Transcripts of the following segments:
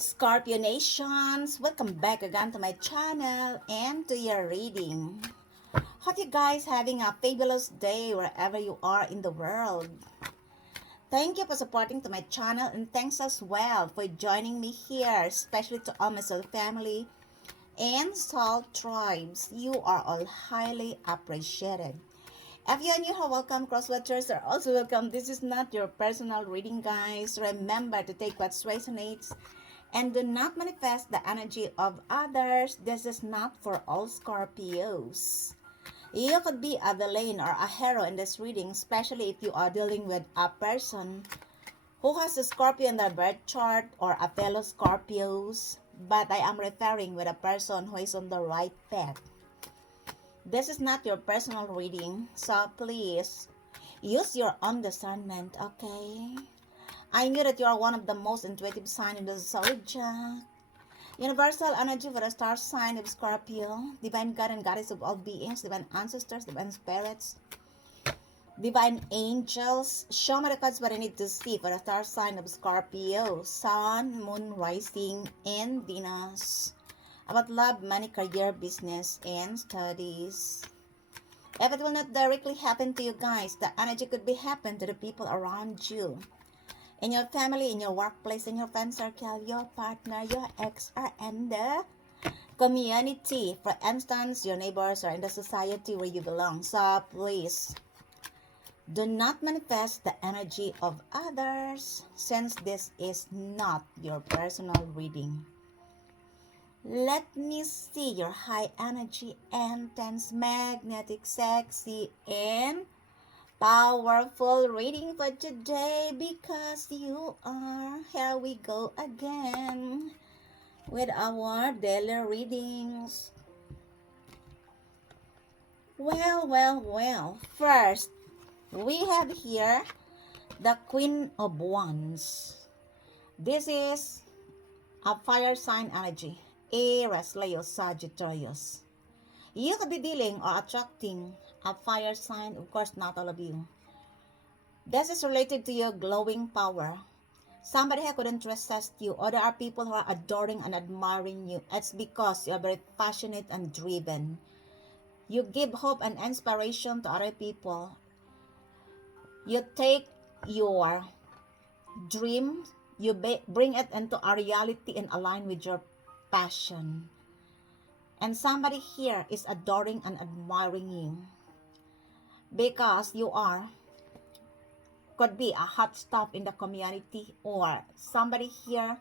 Scorpio Nations, welcome back again to my channel and to your reading. Hope you guys having a fabulous day wherever you are in the world. Thank you for supporting to my channel and thanks as well for joining me here, especially to all my soul family and soul tribes. You are all highly appreciated. If you are new, welcome. Crosswatchers are also welcome. This is not your personal reading, guys. Remember to take what resonates and do not manifest the energy of others. This is not for all Scorpios. You could be a villain or a hero in this reading, especially if you are dealing with a person who has a Scorpio in their birth chart or a fellow Scorpios. But I am referring with a person who is on the right path. This is not your personal reading, so please use your own discernment, okay? I knew that you are one of the most intuitive signs in the zodiac. Universal energy for the star sign of Scorpio, divine God and goddess of all beings, divine ancestors, divine spirits, divine angels. Show me the cards what I need to see for the star sign of Scorpio, Sun, Moon, Rising, and Venus. About love, money, career, business, and studies. If it will not directly happen to you guys, the energy could be happen to the people around you. In your family, in your workplace, in your friend circle, your partner, your ex, or in the community. For instance, your neighbors or in the society where you belong. So please, do not manifest the energy of others since this is not your personal reading. Let me see your high energy, intense, magnetic, sexy, and powerful reading for today because you are. Here we go again with our daily readings. Well. First, we have here the Queen of Wands. This is a fire sign energy. Aries, Leo, Sagittarius. You could be dealing or attracting a fire sign, of course not all of you. This is related to your glowing power. Somebody who couldn't resist you, or there are people who are adoring and admiring you. It's because you are very passionate and driven. You give hope and inspiration to other people. You take your dream, you bring it into a reality and align with your passion. And somebody here is adoring and admiring you because you are, could be a hot stuff in the community, or somebody here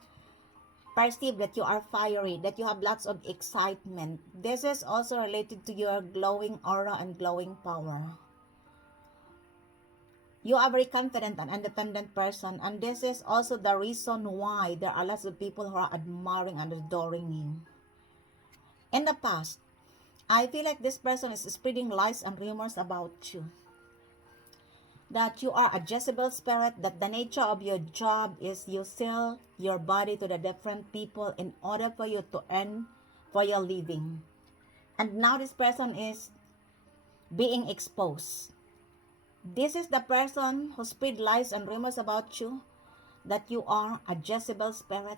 perceive that you are fiery, that you have lots of excitement. This is also related to your glowing aura and glowing power. You are a very confident and independent person, and this is also the reason why there are lots of people who are admiring and adoring you. In the past, I feel like this person is spreading lies and rumors about you. That you are a Jezebel spirit, that the nature of your job is you sell your body to the different people in order for you to earn for your living. And now this person is being exposed. This is the person who spread lies and rumors about you, that you are a Jezebel spirit.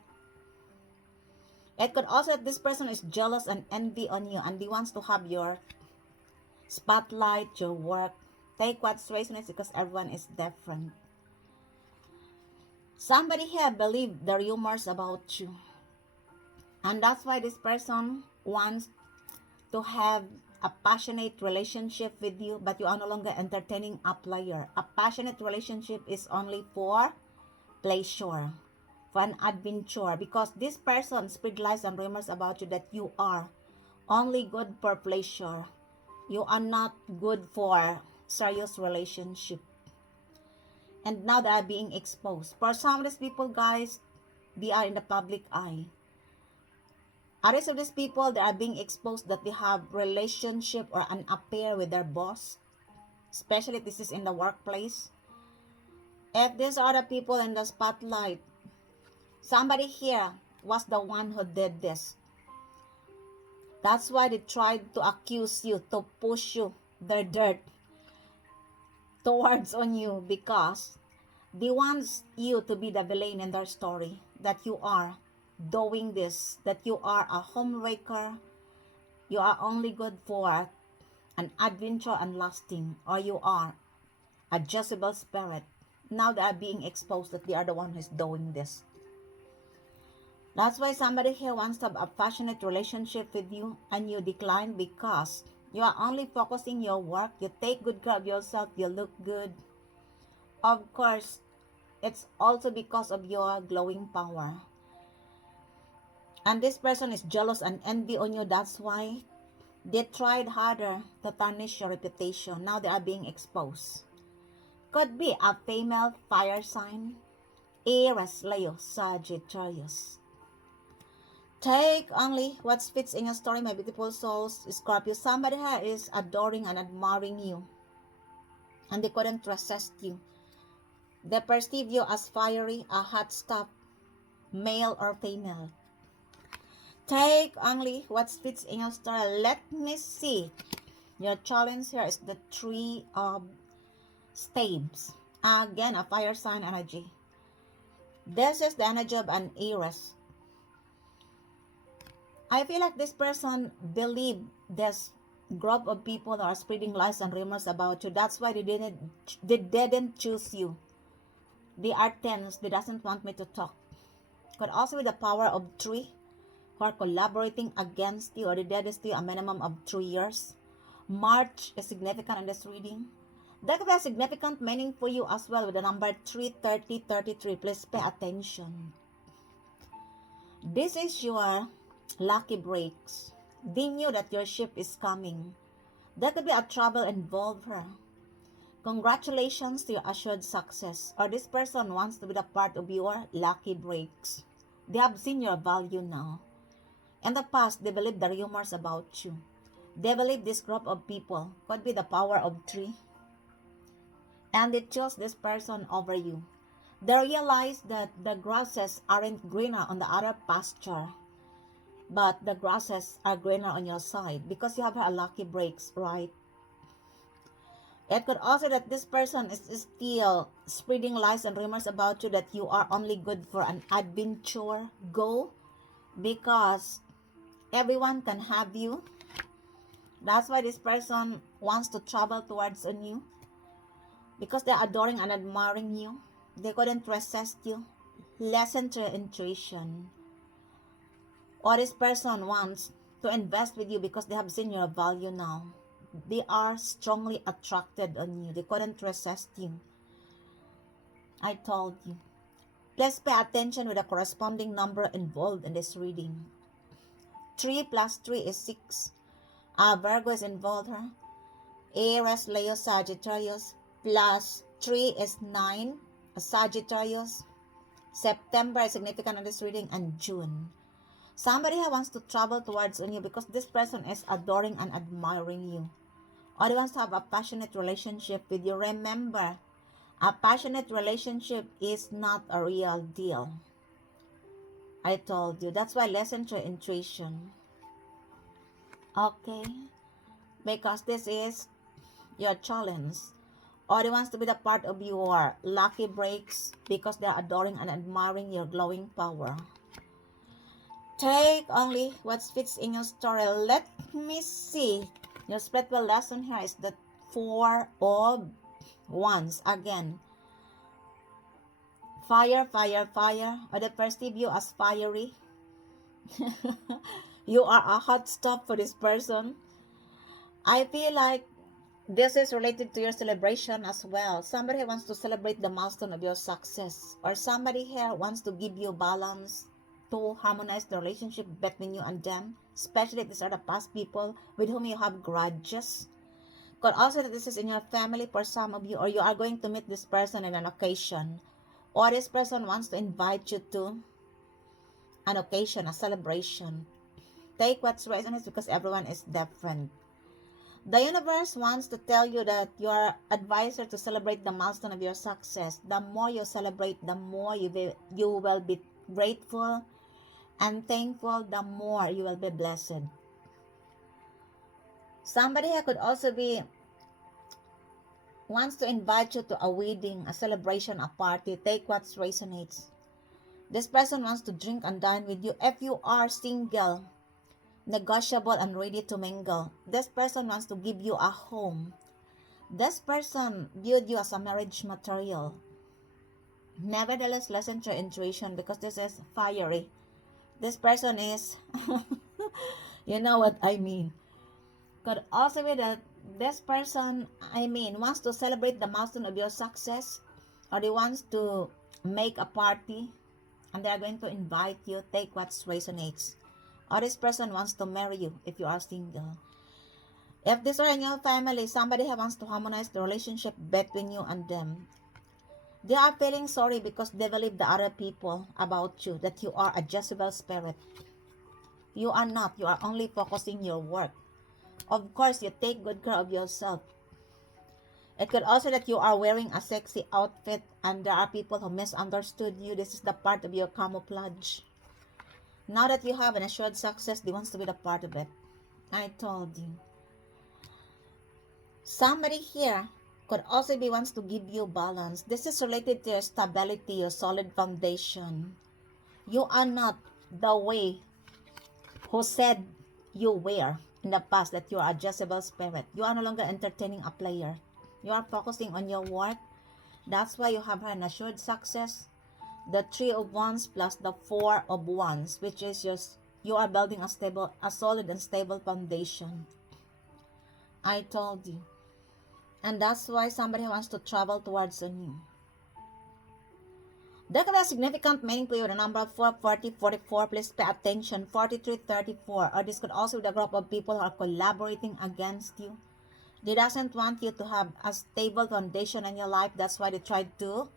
It could also that this person is jealous and envy on you and he wants to have your spotlight, your work. Take what's resonates because everyone is different. Somebody here believed the rumors about you. And that's why this person wants to have a passionate relationship with you, but you are no longer entertaining a player. A passionate relationship is only for pleasure, for an adventure, because this person spread lies and rumors about you that you are only good for pleasure. You are not good for serious relationship. And now they are being exposed. For some of these people, guys, they are in the public eye. Others of these people, they are being exposed that they have relationship or an affair with their boss. Especially if this is in the workplace. If these are the people in the spotlight, somebody here was the one who did this. That's why they tried to accuse you, to push you, their dirt towards on you, because they want you to be the villain in their story, that you are doing this, that you are a homewrecker, you are only good for an adventure and lasting, or you are a Jezebel spirit. Now they are being exposed that they are the one who's doing this. That's why somebody here wants to have a passionate relationship with you and you decline because you are only focusing your work, you take good care of yourself, you look good. Of course, it's also because of your glowing power. And this person is jealous and envy on you. That's why they tried harder to tarnish your reputation. Now they are being exposed. Could be a female fire sign. Aries, Leo, Sagittarius. Take only what fits in your story, my beautiful souls. Scorpio, somebody here is adoring and admiring you. And they couldn't resist you. They perceive you as fiery, a hot stuff, male or female. Take only what fits in your story. Let me see. Your challenge here is the Three of Staves. Again, a fire sign energy. This is the energy of an Aries. I feel like this person believe this group of people that are spreading lies and rumors about you. That's why they didn't choose you. They are tense. They doesn't want me to talk. Could also be the power of 3 who are collaborating against you or the dead is to you a minimum of 3 years. March is significant in this reading. That could be a significant meaning for you as well with the number 33033. Please pay attention. This is your lucky breaks. They knew that your ship is coming. There could be a trouble involved here. Congratulations to your assured success. Or this person wants to be the part of your lucky breaks. They have seen your value now. In the past, they believed the rumors about you. They believe this group of people could be the power of 3. And they chose this person over you. They realize that the grasses aren't greener on the other pasture, but the grasses are greener on your side because you have a lucky breaks, right? It could also that this person is still spreading lies and rumors about you that you are only good for an adventure. Go because everyone can have you. That's why this person wants to travel towards on you because they're adoring and admiring you. They couldn't resist you. Listen to your intuition. Or this person wants to invest with you because they have seen your value now. They are strongly attracted on you. They couldn't resist you. I told you. Please pay attention with the corresponding number involved in this reading. 3 plus 3 is 6. Virgo is involved here. Aries, Leo, Sagittarius. Plus 3 is 9. Sagittarius. September is significant in this reading, and June. Somebody who wants to travel towards on you because this person is adoring and admiring you. Or they wants to have a passionate relationship with you. Remember, a passionate relationship is not a real deal. I told you. That's why listen to intuition. Okay? Because this is your challenge. Or they wants to be the part of your lucky breaks because they're adoring and admiring your glowing power. Take only what fits in your story. Let me see. Your spiritual lesson here is the 4 of Wands. Again, fire, fire, fire. Or they perceive you as fiery. You are a hot stuff for this person. I feel like this is related to your celebration as well. Somebody wants to celebrate the milestone of your success. Or somebody here wants to give you balance to harmonize the relationship between you and them. Especially if these are the past people with whom you have grudges. Could also that this is in your family for some of you. Or you are going to meet this person in an occasion. Or this person wants to invite you to an occasion, a celebration. Take what's resonates because everyone is different. The universe wants to tell you that you are advisor to celebrate the milestone of your success. The more you celebrate, the more you will be grateful and thankful, the more you will be blessed. Somebody here could also be wants to invite you to a wedding, a celebration, a party. Take what resonates. This person wants to drink and dine with you. If you are single, negotiable and ready to mingle, this person wants to give you a home. This person viewed you as a marriage material. Nevertheless, listen to your intuition because this is fiery. This person is, you know what I mean. Could also be that this person, wants to celebrate the milestone of your success, or they wants to make a party and they are going to invite you. Take what resonates. Or this person wants to marry you if you are single. If this are in your family, somebody wants to harmonize the relationship between you and them. They are feeling sorry because they believe the other people about you, that you are a Jezebel spirit. You are not. You are only focusing your work. Of course, you take good care of yourself. It could also that you are wearing a sexy outfit and there are people who misunderstood you. This is the part of your camouflage. Now that you have an assured success, they want to be the part of it. I told you. Somebody here could also be wants to give you balance. This is related to your stability, your solid foundation. You are not the way who said you were in the past, that you are a Jezebel spirit. You are no longer entertaining a player. You are focusing on your work. That's why you have an assured success. The 3 of Wands plus the 4 of Wands, which is you are building a solid and stable foundation. I told you. And that's why somebody wants to travel towards you. There could be a significant meaning to you. The number 4, 40, 44. Please pay attention. 43, 34. Or this could also be the group of people who are collaborating against you. They doesn't want you to have a stable foundation in your life. That's why they tried to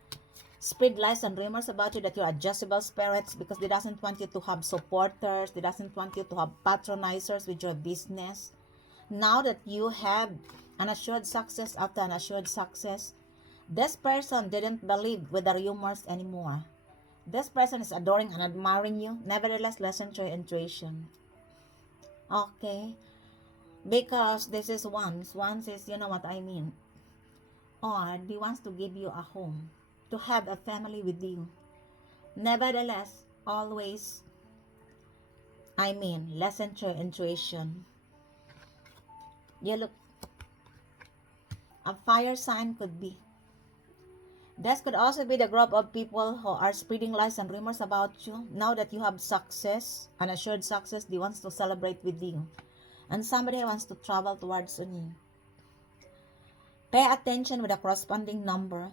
spread lies and rumors about you that you're adjustable spirits, because they doesn't want you to have supporters. They doesn't want you to have patronizers with your business. Now that you have an assured success after an assured success, this person didn't believe with the rumors anymore. This person is adoring and admiring you. Nevertheless, listen to your intuition. Okay? Because this is Wands. Wands is, you know what I mean. Or he wants to give you a home, to have a family with you. Nevertheless, always, listen to your intuition. You look, a fire sign could be. This could also be the group of people who are spreading lies and rumors about you. Now that you have success, an assured success, they want to celebrate with you. And somebody wants to travel towards you. Pay attention with a corresponding number.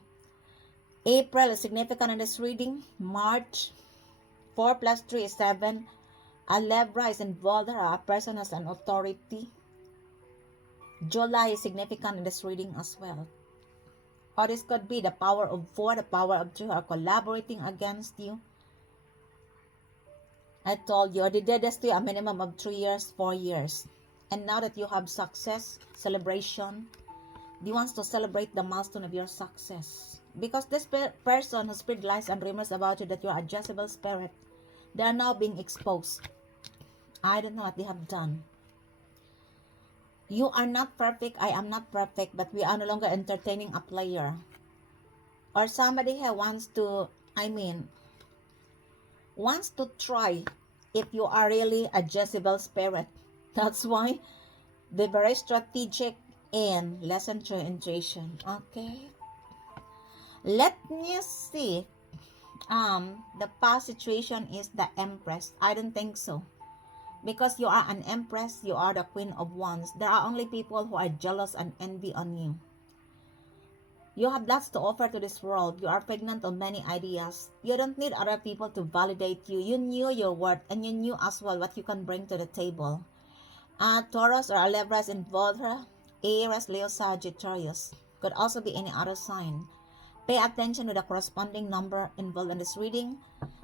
April is significant in this reading. March, 4 plus 3 is 7. A Libra is involved. A person has an authority. July is significant in this reading as well. Or this could be the power of 4, the power of 3 are collaborating against you. I told you, they did this to you a minimum of 3 years, 4 years. And now that you have success, celebration, they wants to celebrate the milestone of your success. Because this person who spread lies and rumors about you that you're a adjustable spirit, they are now being exposed. I don't know what they have done. You are not perfect, I am not perfect, but we are no longer entertaining a player. Or somebody here wants to, wants to try if you are really a Jezebel spirit. That's why they're very strategic and listen to intuition. Okay? Let me see. The past situation is the Empress. I don't think so. Because you are an Empress, you are the Queen of Wands. There are only people who are jealous and envy on you. You have lots to offer to this world. You are pregnant of many ideas. You don't need other people to validate you. You knew your worth and you knew as well what you can bring to the table. Taurus or Libra is involved here. Aries, Leo, Sagittarius. Could also be any other sign. Pay attention to the corresponding number involved in this reading.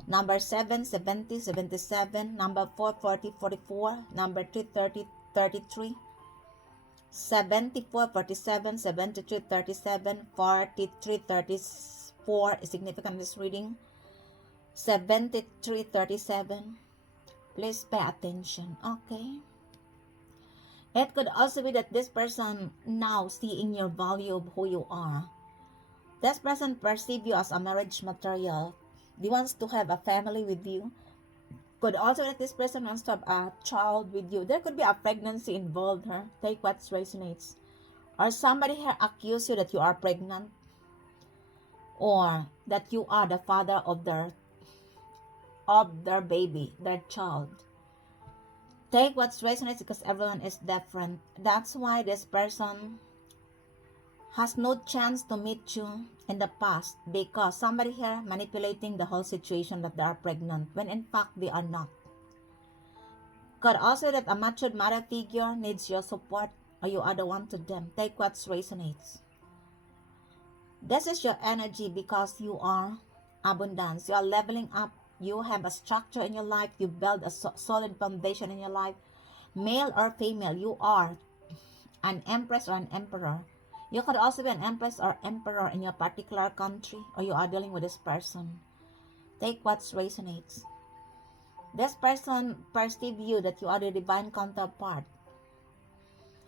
Number 7, 70, 77. Number 4, 40, 44. Number 3, 30, 33. 74, 47, 73, 37. 43, 34 is significant in this reading. 73, 37. Please pay attention. Okay? It could also be that this person now seeing your value of who you are. This person perceives you as a marriage material. He wants to have a family with you. Could also that this person wants to have a child with you. There could be a pregnancy involved here. Take what resonates. Or somebody here accuse you that you are pregnant, or that you are the father of their baby, their child. Take what resonates because everyone is different. That's why this person has no chance to meet you in the past, because somebody here manipulating the whole situation that they are pregnant when in fact they are not. Could also that a matured mother figure needs your support, or you are the one to them. Take what resonates. This is your energy because you are abundance. You are leveling up. You have a structure in your life. You build a solid foundation in your life. Male or female, you are an empress or an emperor. You could also be an empress or emperor in your particular country, or you are dealing with this person. Take what resonates. This person perceives you that you are the divine counterpart.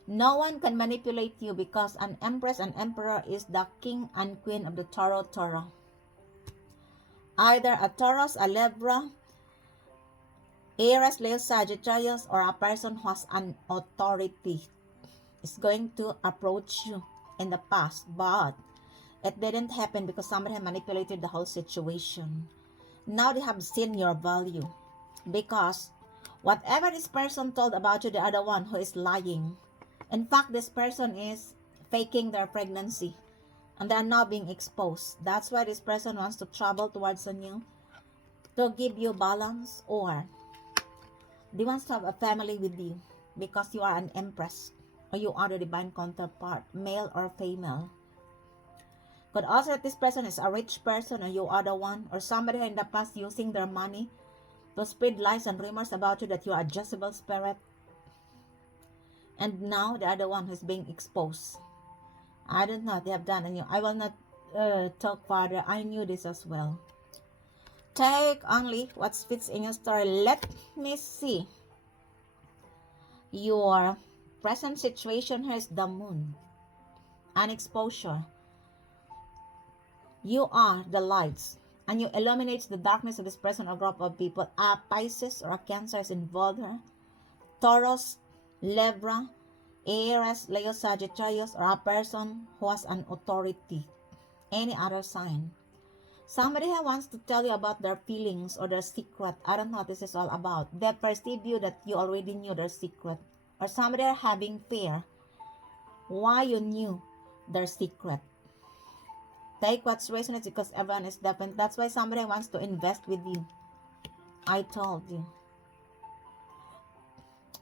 No one can manipulate you because an empress and emperor is the king and queen of the Toro. Either a Taurus, a Libra, Aries, Leo, Sagittarius, or a person who has an authority is going to approach you in the past, but it didn't happen because somebody had manipulated the whole situation. Now they have seen your value, because whatever this person told about you, the other one who is lying. In fact, this person is faking their pregnancy and they are now being exposed. That's why this person wants to travel towards you to give you balance, or they want to have a family with you because you are an empress, or you are the divine counterpart, male or female. Could also that this person is a rich person, or you are the one, or somebody in the past using their money to spread lies and rumors about you that you are a Jezebel spirit. And now the other one who's being exposed. I don't know what they have done, and I will not talk further. I knew this as well. Take only what fits in your story. Let me see. Your present situation here is the moon. An exposure. You are the lights, and you illuminate the darkness of this person or group of people. A Pisces or a Cancer is involved here. Taurus, Libra, Aries, Leo, Sagittarius, or a person who has an authority. Any other sign. Somebody who wants to tell you about their feelings or their secret. I don't know what this is all about. They perceive you that you already knew their secret. Or somebody are having fear why you knew their secret. Take what's resonates because everyone is different. That's why somebody wants to invest with you. I told you.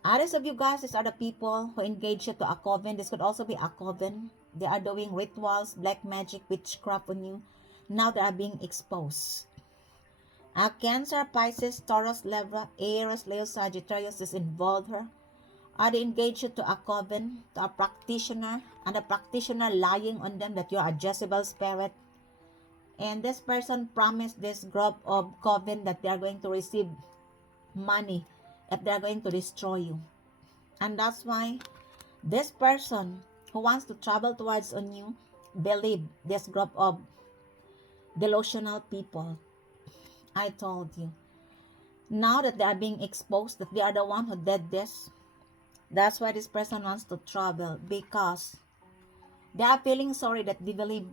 Others of you guys, these are the people who engage you to a coven. This could also be a coven. They are doing rituals, black magic, witchcraft on you. Now they are being exposed. A Cancer, Pisces, Taurus, Libra, Aries, Leo, Sagittarius is involved here. Are they engaged you to a coven, to a practitioner, and the practitioner lying on them that you are a Jezebel spirit. And this person promised this group of coven that they are going to receive money if they are going to destroy you. And that's why this person who wants to travel towards on you believe this group of delusional people. I told you. Now that they are being exposed, that they are the one who did this, that's why this person wants to travel, because they are feeling sorry that they believe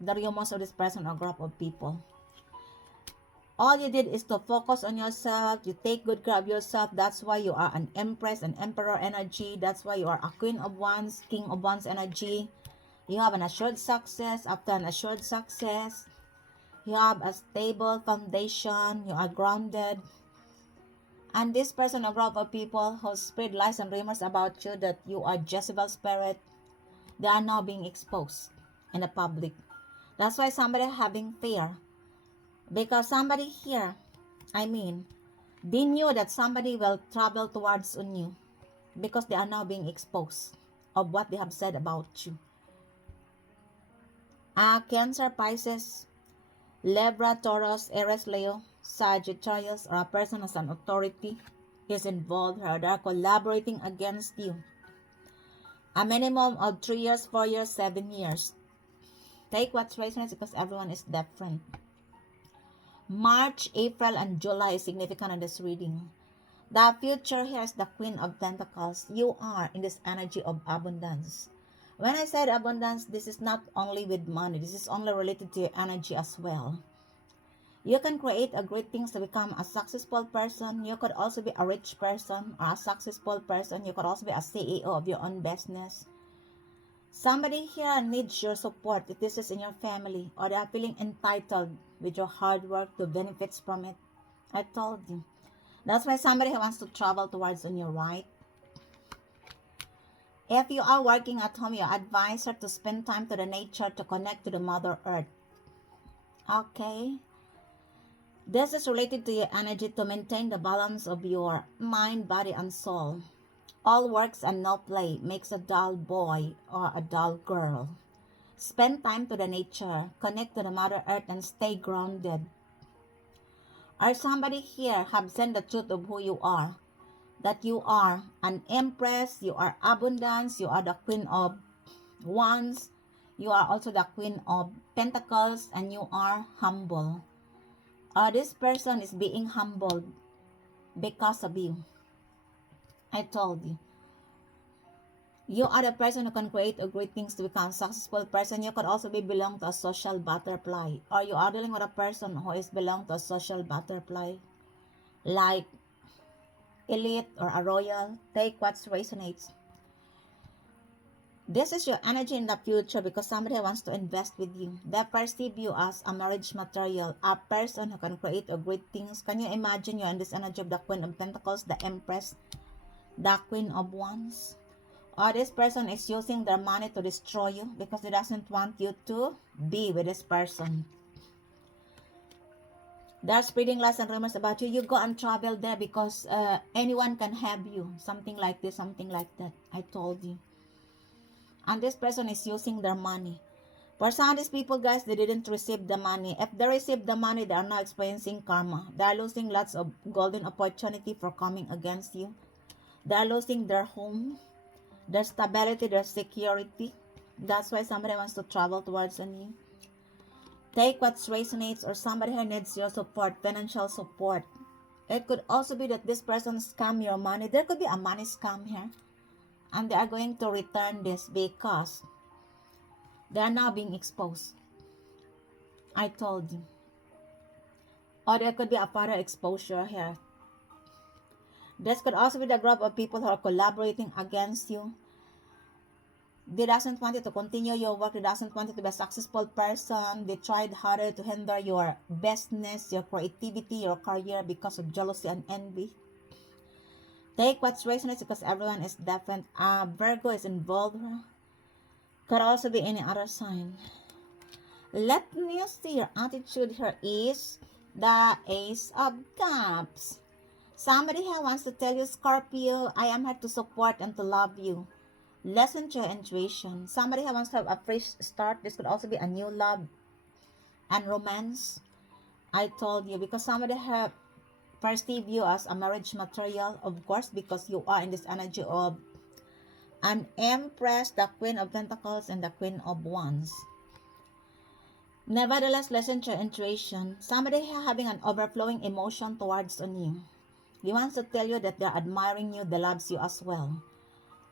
the rumors of this person or group of people. All you did is to focus on yourself. You take good care of yourself. That's why you are an empress, an emperor energy. That's why you are a queen of wands, king of wands energy. You have an assured success. After an assured success, you have a stable foundation. You are grounded. And this person or group of people who spread lies and rumors about you that you are Jezebel spirit, they are now being exposed in the public. That's why somebody having fear. Because somebody here, they knew that somebody will travel towards on you because they are now being exposed of what they have said about you. Cancer, Pisces, Libra, Taurus, Aries, Leo, Sagittarius, or a person as an authority is involved here. They are collaborating against you. A minimum of 3 years, 4 years, 7 years. Take what's resonates because everyone is different. March, April, and July is significant in this reading. The future here is the Queen of Pentacles. You are in this energy of abundance. When I said abundance, this is not only with money. This is only related to your energy as well. You can create a great things to become a successful person. You could also be a rich person or a successful person. You could also be a CEO of your own business. Somebody here needs your support if this is in your family or they are feeling entitled with your hard work to benefits from it. I told you. That's why somebody who wants to travel towards on your right. If you are working at home, you advise her to spend time to the nature to connect to the Mother Earth. Okay. This is related to your energy to maintain the balance of your mind, body, and soul. All works and no play makes a dull boy or a dull girl. Spend time to the nature, connect to the Mother Earth, and stay grounded. Or somebody here have sent the truth of who you are. That you are an empress, you are abundance, you are the Queen of Wands, you are also the Queen of Pentacles, and you are humble. This person is being humbled because of you. I told you. You are the person who can create a great things to become a successful person. You could also be belong to a social butterfly. Or you are dealing with a person who is belong to a social butterfly. Like elite or a royal. Take what resonates. This is your energy in the future because somebody wants to invest with you. They perceive you as a marriage material, a person who can create a great things. Can you imagine you're in this energy of the Queen of Pentacles, the Empress, the Queen of Wands? Or this person is using their money to destroy you because they doesn't want you to be with this person. They're spreading lies and rumors about you. You go and travel there because anyone can have you. Something like this, something like that. I told you. And this person is using their money. For some of these people, guys, they didn't receive the money. If they received the money, they are now experiencing karma. They are losing lots of golden opportunity for coming against you. They are losing their home, their stability, their security. That's why somebody wants to travel towards on you. Take what resonates, or somebody who needs your support, financial support. It could also be that this person scam your money. There could be a money scam here. And they are going to return this because they are now being exposed. I told you. Or there could be a further exposure here. This could also be the group of people who are collaborating against you. They doesn't want you to continue your work. They doesn't want you to be a successful person. They tried harder to hinder your business, your creativity, your career because of jealousy and envy. Take what's resonates because everyone is different. Virgo is involved. Could also be any other sign. Let me see. Your attitude here is the Ace of Cups. Somebody here wants to tell you, Scorpio, I am here to support and to love you. Listen to your intuition. Somebody who wants to have a fresh start. This could also be a new love and romance. I told you because somebody have perceive you as a marriage material, of course, because you are in this energy of an Empress, the Queen of Pentacles, and the Queen of Wands. Nevertheless, listen to your intuition. Somebody here having an overflowing emotion towards on you. He wants to tell you that they're admiring you, they loves you as well.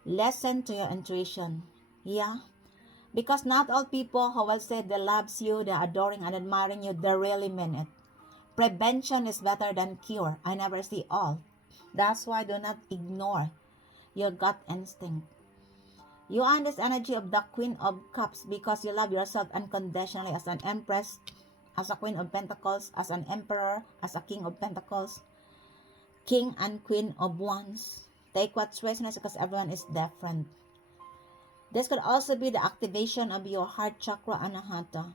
Listen to your intuition. Yeah. Because not all people who will say they loves you, they're adoring and admiring you, they really mean it. Prevention is better than cure. I never see all. That's why do not ignore your gut instinct. You are in this energy of the Queen of Cups because you love yourself unconditionally as an Empress, as a Queen of Pentacles, as an Emperor, as a King of Pentacles, King and Queen of Wands. Take what's resonates because everyone is different. This could also be the activation of your heart chakra, Anahata.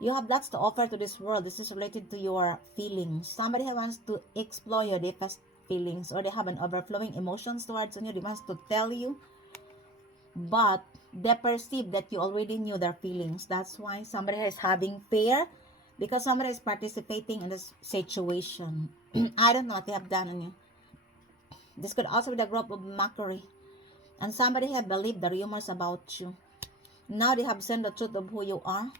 You have lots to offer to this world. This is related to your feelings. Somebody who wants to explore your deepest feelings, or they have an overflowing emotions towards you. They wants to tell you, but they perceive that you already knew their feelings. That's why somebody is having fear because somebody is participating in this situation. I don't know what they have done on you. This could also be the group of mockery. And somebody have believed the rumors about you. Now they have seen the truth of who you are.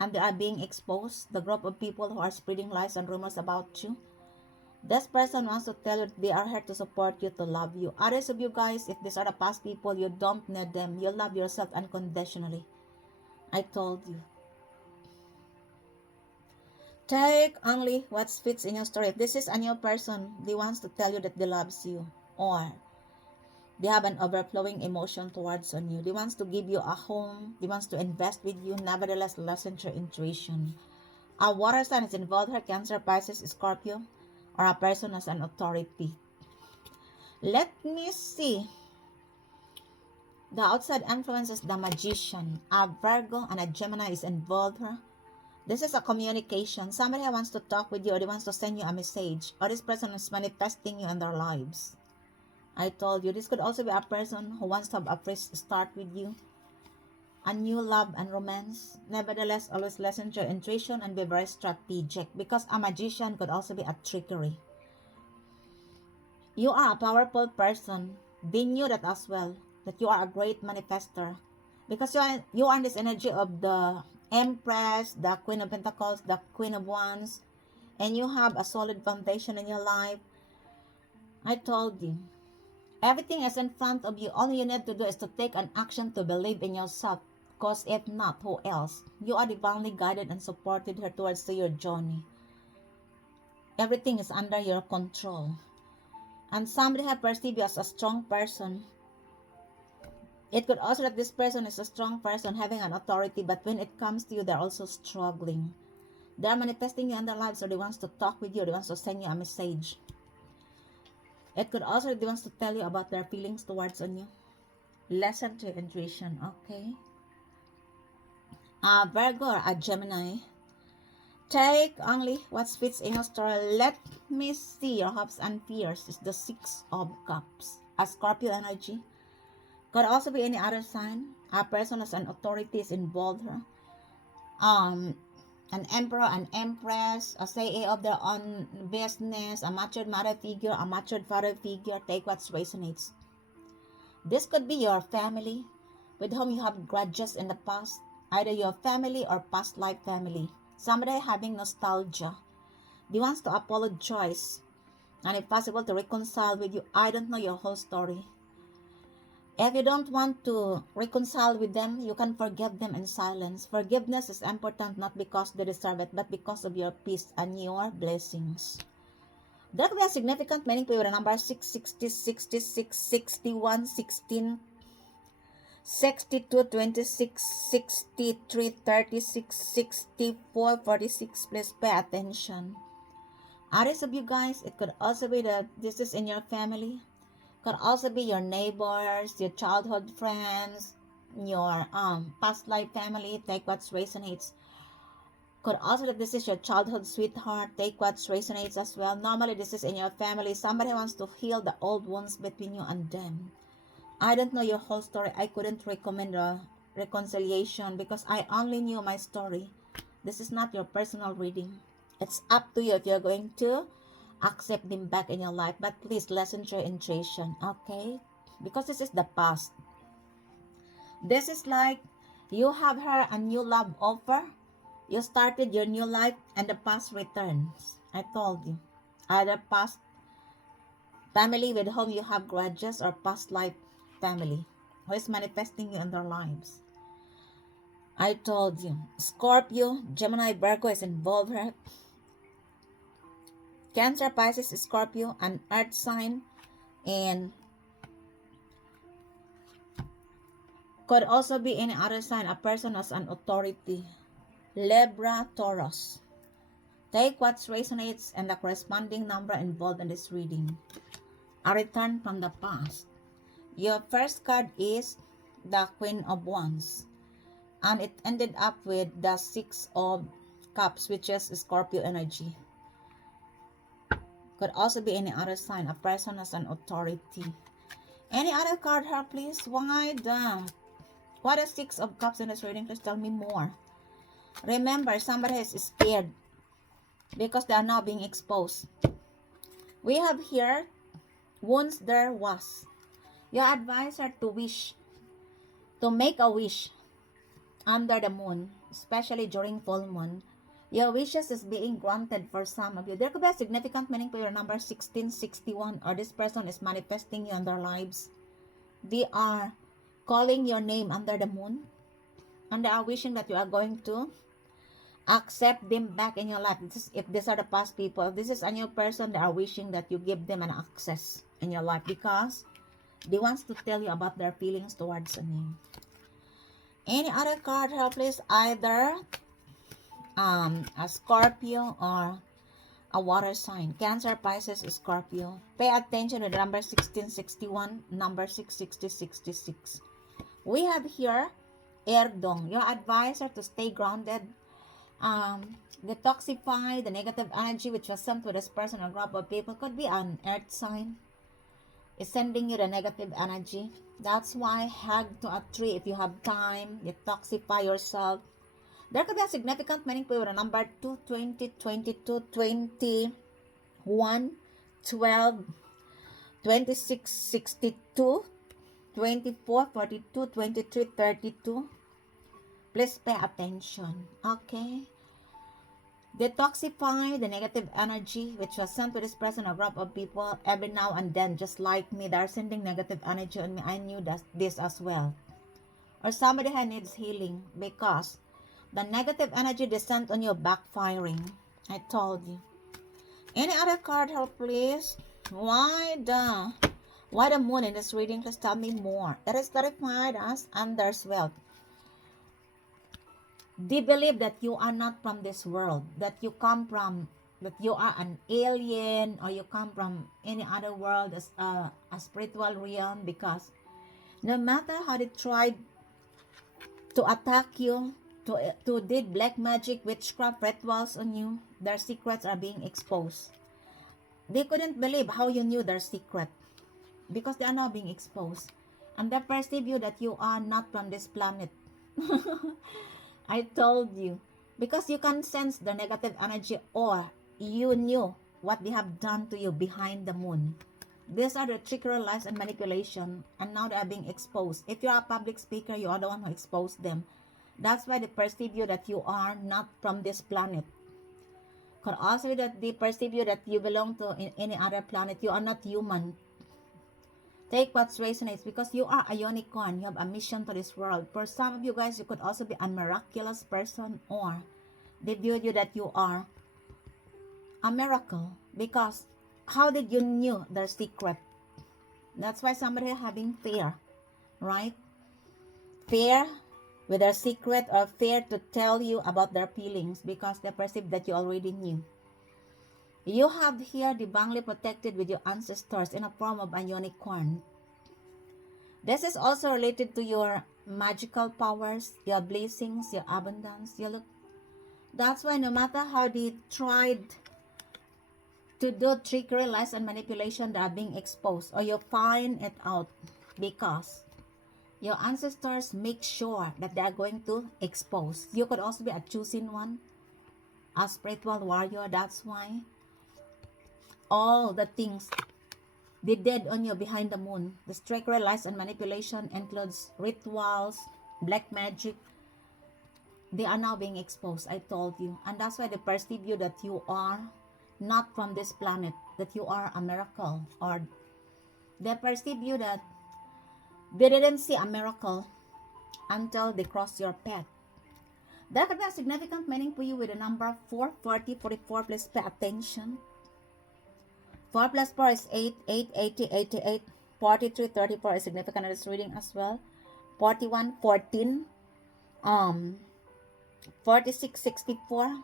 and they are being exposed, the group of people who are spreading lies and rumors about you. This person wants to tell you they are here to support you, to love you. Others of you guys, if these are the past people, you don't need them. You love yourself unconditionally. I told you. Take only what fits in your story. If this is a new person, they wants to tell you that they loves you, or they have an overflowing emotion towards on you. They wants to give you a home. They wants to invest with you. Nevertheless, listen to your intuition. A water sign is involved here, Cancer, Pisces, Scorpio, or a person as an authority. Let me see. The outside influence is the Magician. A Virgo and a Gemini is involved here. This is a communication. Somebody wants to talk with you, or they wants to send you a message, or this person is manifesting you in their lives. I told you, this could also be a person who wants to have a fresh start with you, a new love and romance. Nevertheless, always listen to your intuition and be very strategic, because a magician could also be a trickery. You are a powerful person. They knew that as well, that you are a great manifester, because you are in this energy of the Empress, the Queen of Pentacles, the Queen of Wands, and you have a solid foundation in your life. I told you, everything is in front of you. All you need to do is to take an action to believe in yourself. Because if not, who else? You are divinely guided and supported here towards your journey. Everything is under your control. And somebody have perceived you as a strong person. It could also that this person is a strong person having an authority, but when it comes to you, they're also struggling. They're manifesting you in their lives, or they want to talk with you, or they want to send you a message. It could also they want to tell you about their feelings towards on you. Listen to your intuition, okay? A Virgo or a Gemini. Take only what fits in your story. Let me see your hopes and fears. Is the Six of Cups. A Scorpio energy. Could also be any other sign. A person as an authority is involved here. An emperor, an empress, a CEO of their own business, a matured mother figure, a matured father figure. Take what resonates. This could be your family with whom you have grudges in the past. Either your family or past life family. Somebody having nostalgia. They wants to apologize. And if possible to reconcile with you. I don't know your whole story. If you don't want to reconcile with them, you can forgive them in silence. Forgiveness is important not because they deserve it, but because of your peace and your blessings. There could be a significant meaning to your number 6, 60, 66, 61, 16, 62, 26, 63, 36, 64, 46. Please pay attention. Others of you guys, it could also be that this is in your family. Could also be your neighbors, your childhood friends, your past life family. Take what resonates. Could also that this is your childhood sweetheart. Take what resonates as well. Normally this is in your family. Somebody wants to heal the old wounds between you and them. I don't know your whole story. I couldn't recommend a reconciliation because I only knew my story. This is not your personal reading. It's up to you if you're going to accept them back in your life, but please listen to your intuition, okay? Because this is the past. This is like you have her a new love offer. You started your new life and the past returns. I told you. Either past family with whom you have grudges or past life family who is manifesting you in their lives. I told you. Scorpio, Gemini, Virgo is involved here. Cancer, Pisces, Scorpio, an earth sign, and could also be any other sign, a person as an authority. Libra, Taurus. Take what resonates and the corresponding number involved in this reading. A return from the past. Your first card is the Queen of Wands, and it ended up with the Six of Cups, which is Scorpio energy. Could also be any other sign, a person as an authority. Any other card here, please? Why the what is Six of Cups in this reading? Please tell me more. Remember, somebody is scared because they are now being exposed. We have here wounds there was. Your advisor to wish, to make a wish under the moon. especially during full moon. Your wishes is being granted for some of you. There could be a significant meaning for your number 1661, or this person is manifesting you in their lives. They are calling your name under the moon, and they are wishing that you are going to accept them back in your life. If these are the past people, if this is a new person, they are wishing that you give them an access in your life because they want to tell you about their feelings towards you. Any other card help, please? Either a Scorpio or a water sign. Cancer, Pisces, Scorpio. Pay attention to the number 1661, number 66066. We have here Erdong, your advisor to stay grounded. Detoxify the negative energy which was sent to this person or group of people. Could be an earth sign. It's sending you the negative energy. That's why hug to a tree if you have time. Detoxify yourself. There could be a significant meaning for you with a number 2, 20, 22, 21, 12, 26, 62, 24, 42, 23, 32. Please pay attention. Okay? Detoxify the negative energy which was sent to this person or group of people. Every now and then, just like me, they're sending negative energy on me. I knew this as well. Or somebody who needs healing because the negative energy they sent on you backfiring. I told you. Any other card help, please? Why the moon in this reading? Please tell me more. It is clarified as Anders wealth. They believe that you are not from this world, that you come from, that you are an alien, or you come from any other world as a spiritual realm, because no matter how they tried to attack you, to did black magic, witchcraft, rituals on you, their secrets are being exposed. They couldn't believe how you knew their secret because they are now being exposed. And they perceive you that you are not from this planet. I told you. Because you can sense the negative energy, or you knew what they have done to you behind the moon. These are the trickery, lies, and manipulation. And now they are being exposed. If you are a public speaker, you are the one who exposed them. That's why they perceive you that you are not from this planet. Could also be that they perceive you that you belong to any other planet. You are not human. Take what resonates, because you are a unicorn. You have a mission to this world. For some of you guys, you could also be a miraculous person, or they view you that you are a miracle. Because how did you knew their secret? That's why somebody having fear, right? Fear with their secret, or fear to tell you about their feelings because they perceive that you already knew. You have here divinely protected with your ancestors in a form of a unicorn. This is also related to your magical powers, your blessings, your abundance. That's why no matter how they tried to do trickery, lies, and manipulation, they are being exposed, or you find it out because your ancestors make sure that they are going to expose. You could also be a chosen one, a spiritual warrior. That's why all the things they did on you behind the moon, the trickery, lies, and manipulation includes rituals, black magic. They are now being exposed, I told you. And that's why they perceive you that you are not from this planet, that you are a miracle, or they perceive you that they didn't see a miracle until they cross your path. That could be a significant meaning for you with the number 4, 40, 44. Please pay attention. 4 plus 4 is 8, 8, 80, 88, 43, 34 is significant in this reading as well. 41, 14, 46, 64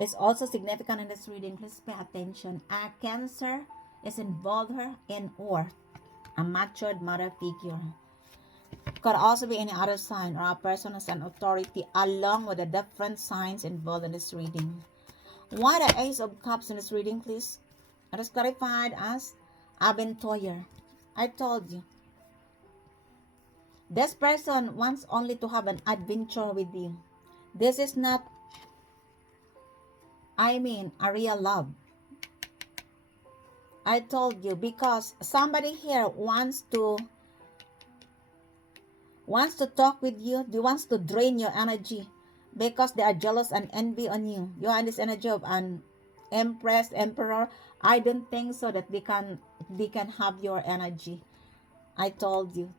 is also significant in this reading. Please pay attention. A Cancer is involved here in or a matured mother figure. Could also be any other sign, or a person as an authority, along with the different signs involved in this reading. Why the Ace of Cups in this reading, please? It is clarified as Aventoyer. I told you. This person wants only to have an adventure with you. This is not, a real love. I told you, because somebody here wants to wants to talk with you, they wants to drain your energy because they are jealous and envy on you. You are in this energy of an empress, emperor. I don't think so that they can have your energy. I told you.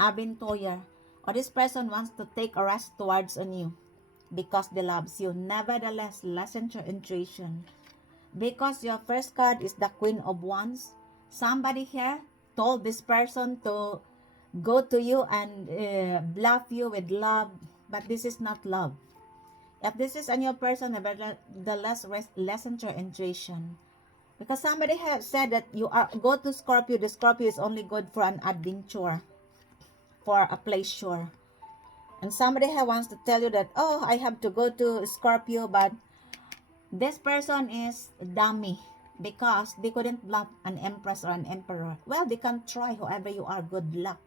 Abin Toyer. Or this person wants to take a rest towards on you because they loves you. Nevertheless, listen to your intuition. Because your first card is the Queen of Wands. Somebody here told this person to go to you and bluff you with love, but this is not love. If this is a new person, nevertheless, listen to your intuition. Because somebody has said that you are go to Scorpio. The Scorpio is only good for an adventure, for a pleasure. And somebody here wants to tell you that, oh, I have to go to Scorpio, but this person is dummy because they couldn't bluff an empress or an emperor. Well, they can try. Whoever you are, good luck.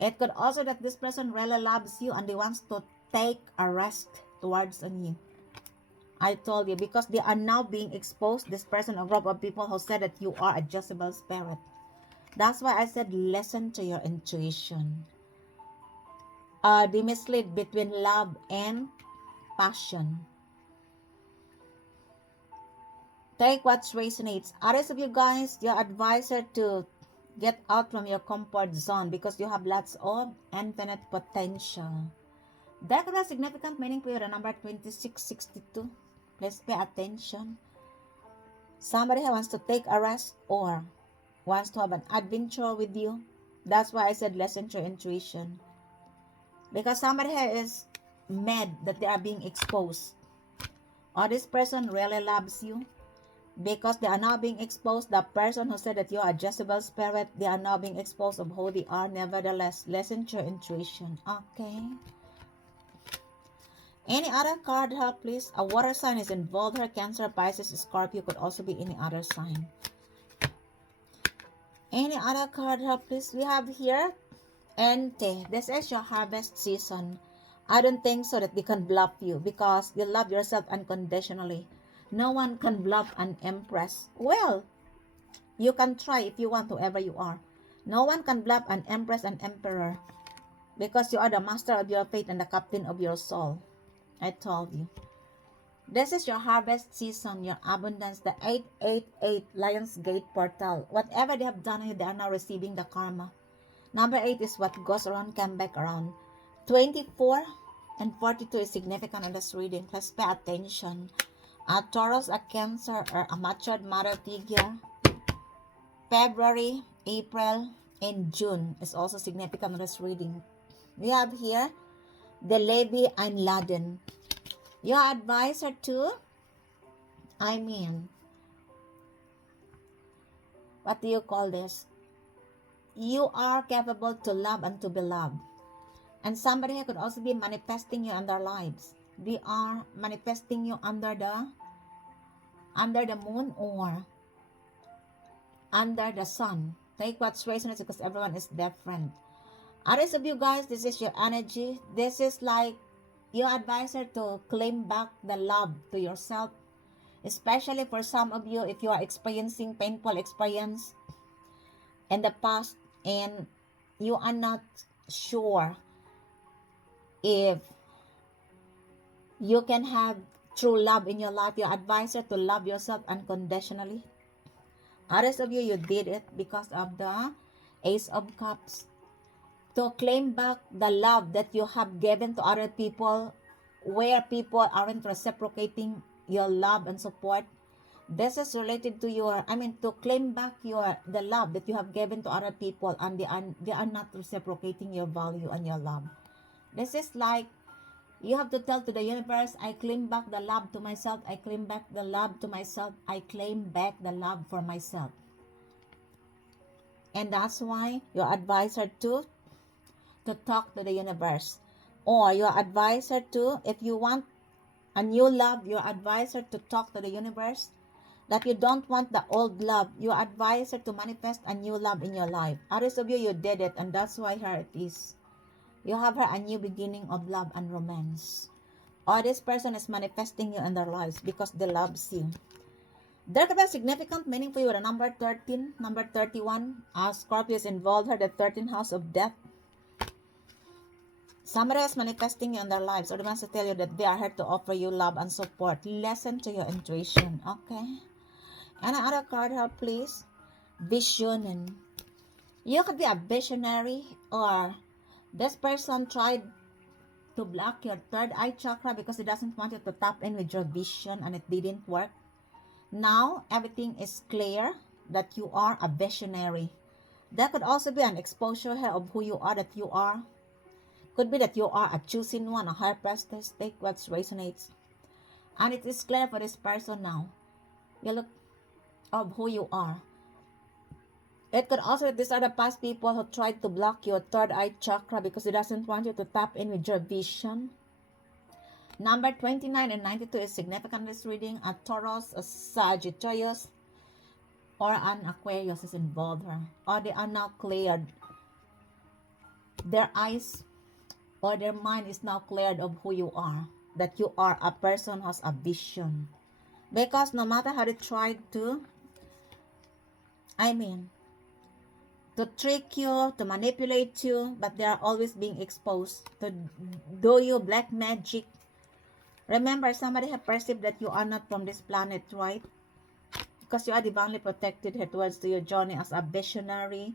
It could also that this person really loves you and they wants to take a rest towards on you. I told you, because they are now being exposed, this person, a group of people who said that you are a Jezebel spirit. That's why I said listen to your intuition. They mislead between love and passion. Take what resonates. Others of you guys, your advisor to get out from your comfort zone because you have lots of infinite potential. There could have significant meaning for you, the number 2662. Please pay attention. Somebody who wants to take a rest or wants to have an adventure with you. That's why I said listen to your intuition. Because somebody here is mad that they are being exposed. Or this person really loves you. Because they are now being exposed, the person who said that you are a Jezebel spirit, they are now being exposed of who they are. Nevertheless, listen to your intuition. Okay. Any other card help, please? A water sign is involved here. Cancer, Pisces, Scorpio, could also be any other sign. Any other card help, please? We have here Ente. This is your harvest season. I don't think so that they can bluff you because you love yourself unconditionally. No one can bluff an empress. Well, you can try if you want, whoever you are. No one can bluff an empress and emperor because you are the master of your fate and the captain of your soul. I told you. This is your harvest season, your abundance, the 888 Lionsgate portal. Whatever they have done, they are now receiving the karma. Number 8 is what goes around, come back around. 24 and 42 is significant in this reading. Let's pay attention. A Taurus, a Cancer, or a matured mother figure. February, April, and June is also significant in this reading. We have here the Levi and Laden. Your advisor to, what do you call this? You are capable to love and to be loved. And somebody here could also be manifesting you in their lives. They are manifesting you under the moon or under the sun. Take what's resonates because everyone is different. Others of you guys, this is your energy. This is like your advisor to claim back the love to yourself. Especially for some of you, if you are experiencing painful experience in the past and you are not sure if you can have true love in your life, your advisor to love yourself unconditionally. Others of you, you did it because of the Ace of Cups. To claim back the love that you have given to other people, where people aren't reciprocating your love and support. This is related to your, to claim back the love that you have given to other people and they are not reciprocating your value and your love. This is like you have to tell to the universe, I claim back the love to myself, I claim back the love to myself, I claim back the love for myself. And that's why your advisor to talk to the universe. Or your advisor to, if you want a new love, your advisor to talk to the universe that you don't want the old love. Your advisor to manifest a new love in your life. Others of you, you did it, and that's why here it is. You have her a new beginning of love and romance. Or this person is manifesting you in their lives because they loves you. There could be a significant meaning for you. The number 13, number 31. Scorpio is involved here, the 13th house of death. Somebody is manifesting you in their lives, or they wants to tell you that they are here to offer you love and support. Listen to your intuition, okay? And another card here, please. Vision. You could be a visionary, or this person tried to block your third eye chakra because he doesn't want you to tap in with your vision and it didn't work. Now, everything is clear that you are a visionary. There could also be an exposure here of who you are, that you are. Could be that you are a choosing one, a high priestess. Take what resonates. And it is clear for this person now. You look of who you are. It could also be these are the past people who tried to block your third eye chakra because it doesn't want you to tap in with your vision. Number 29 and 92 is significant in this reading. A Taurus, a Sagittarius, or an Aquarius is involved here. Or they are now cleared. Their eyes or their mind is now cleared of who you are. That you are a person who has a vision. Because no matter how they tried to, to trick you, to manipulate you, but they are always being exposed to do you black magic. Remember, somebody have perceived that you are not from this planet, right? Because you are divinely protected here towards your journey as a visionary,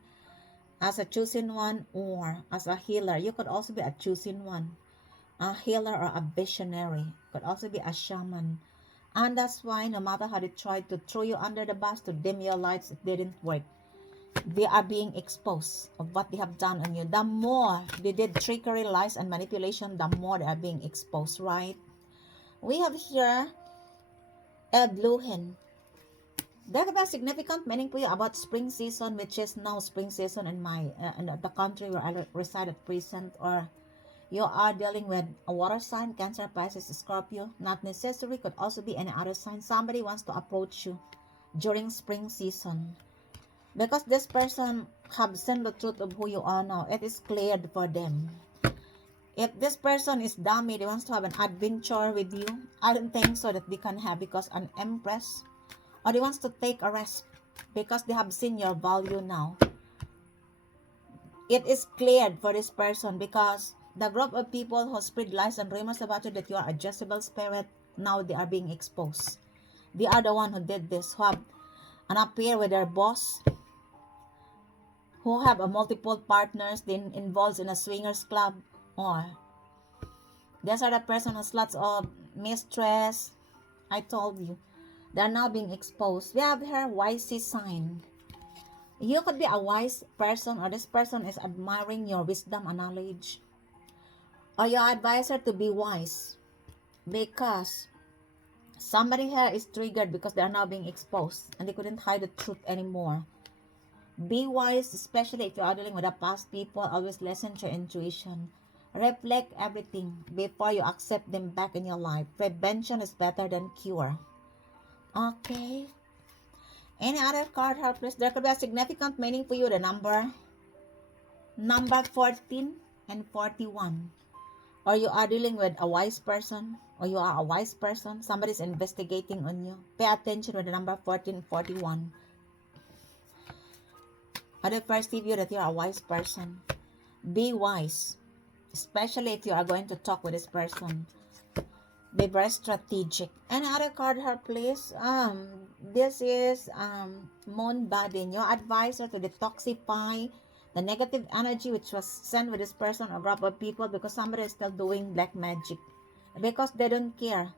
as a chosen one, or as a healer. You could also be a chosen one, a healer or a visionary. Could also be a shaman. And that's why no matter how they tried to throw you under the bus, to dim your lights, it didn't work. They are being exposed of what they have done on you. The more they did trickery, lies, and manipulation, the more they are being exposed, right? We have here a blue hen. There could be a significant meaning for you about spring season, which is now spring season in the country where I reside at present, or you are dealing with a water sign, Cancer, Pisces, Scorpio. Not necessary, could also be any other sign. Somebody wants to approach you during spring season. Because this person have seen the truth of who you are now. It is cleared for them. If this person is dummy, they wants to have an adventure with you, I don't think so that they can have, because an empress, or they wants to take a risk because they have seen your value now. It is cleared for this person because the group of people who spread lies and rumors about you that you are a Jezebel spirit, now they are being exposed. They are the one who did this, who have an affair with their boss, who have a multiple partners, then involved in a swingers club, or these are the person who has lots of mistress. I told you, they are now being exposed. We have here wise sign. You could be a wise person, or this person is admiring your wisdom and knowledge, or your advisor to be wise, because somebody here is triggered because they are now being exposed and they couldn't hide the truth anymore. Be wise, especially if you are dealing with the past people. Always listen to your intuition. Reflect everything before you accept them back in your life. Prevention is better than cure. Okay. Any other card here, please? There could be a significant meaning for you. The number 14 and 41. Or you are dealing with a wise person, or you are a wise person. Somebody's investigating on you. Pay attention with the number 14 and 41. Or they perceive you that you are a wise person. Be wise. Especially if you are going to talk with this person. Be very strategic. Any other card here, please? This is Moon Body, your advisor to detoxify the negative energy which was sent with this person or group of people, because somebody is still doing black magic. Because they don't care.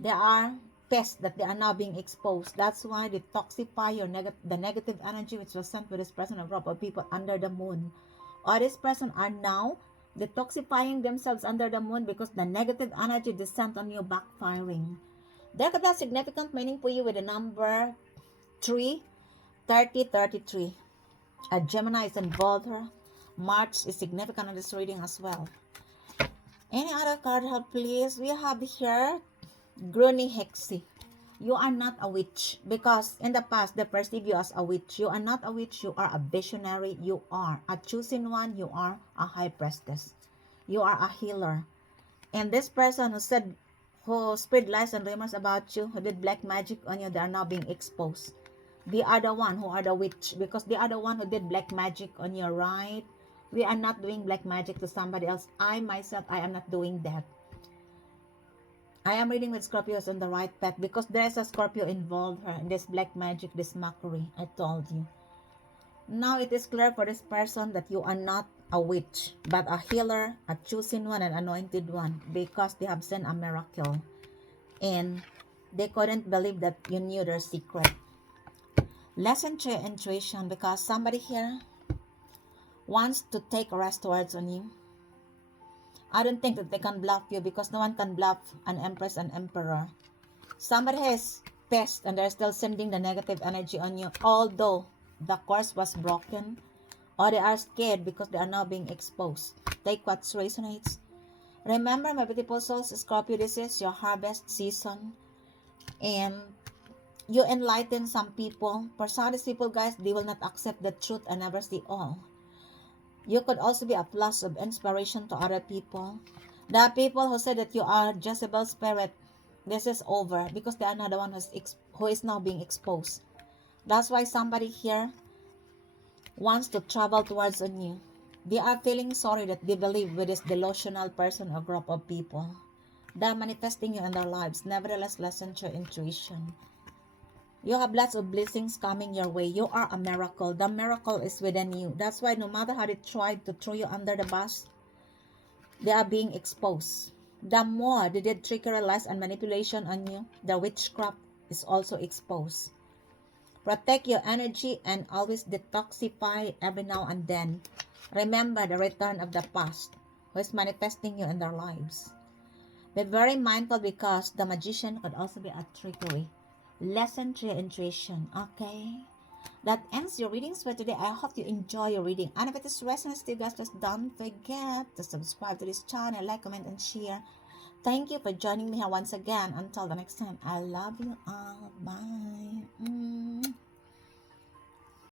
They are pests that they are now being exposed. That's why detoxify the negative energy which was sent with this person or group of people under the moon. Or this person are now detoxifying themselves under the moon because the negative energy descent on you backfiring. There could be a significant meaning for you with the number 3, 30, 33. A Gemini is involved here. March is significant in this reading as well. Any other card help, please? We have here Gruni Hexi. You are not a witch, because in the past they perceive you as a witch. You are not a witch. You are a visionary. You are a chosen one. You are a high priestess. You are a healer. And this person who spread lies and rumors about you, who did black magic on you, they are now being exposed. They are the one who are the witch, because they are the one who did black magic on you, right? We are not doing black magic to somebody else. I myself, I am not doing that. I am reading with Scorpios on the right path because there is a Scorpio involved here in this black magic, this mockery. I told you. Now it is clear for this person that you are not a witch, but a healer, a chosen one, an anointed one, because they have seen a miracle. And they couldn't believe that you knew their secret. Lesson 3, intuition, because somebody here wants to take rest towards on you. I don't think that they can bluff you because no one can bluff an empress and emperor. Somebody has pissed and they're still sending the negative energy on you, although the course was broken, or they are scared because they are now being exposed. Take what resonates. Remember, my beautiful souls, Scorpio, this is your harvest season, and you enlighten some people. For some of these people, guys, they will not accept the truth and never see all. You could also be a plus of inspiration to other people. The people who said that you are Jezebel spirit, this is over because they are not the one who is now being exposed. That's why somebody here wants to travel towards on you. They are feeling sorry that they believe with this delusional person or group of people. They are manifesting you in their lives. Nevertheless, listen to your intuition. You have lots of blessings coming your way. You are a miracle. The miracle is within you. That's why no matter how they tried to throw you under the bus, they are being exposed. The more they did trickery, lies, and manipulation on you, the witchcraft is also exposed. Protect your energy and always detoxify every now and then. Remember the return of the past who is manifesting you in their lives. Be very mindful because the magician could also be a trickery. Lesson 3, intuition. Okay? That ends your readings for today. I hope you enjoy your reading. And if it is resonant to you guys, just don't forget to subscribe to this channel, like, comment, and share. Thank you for joining me here once again. Until the next time, I love you all. Bye.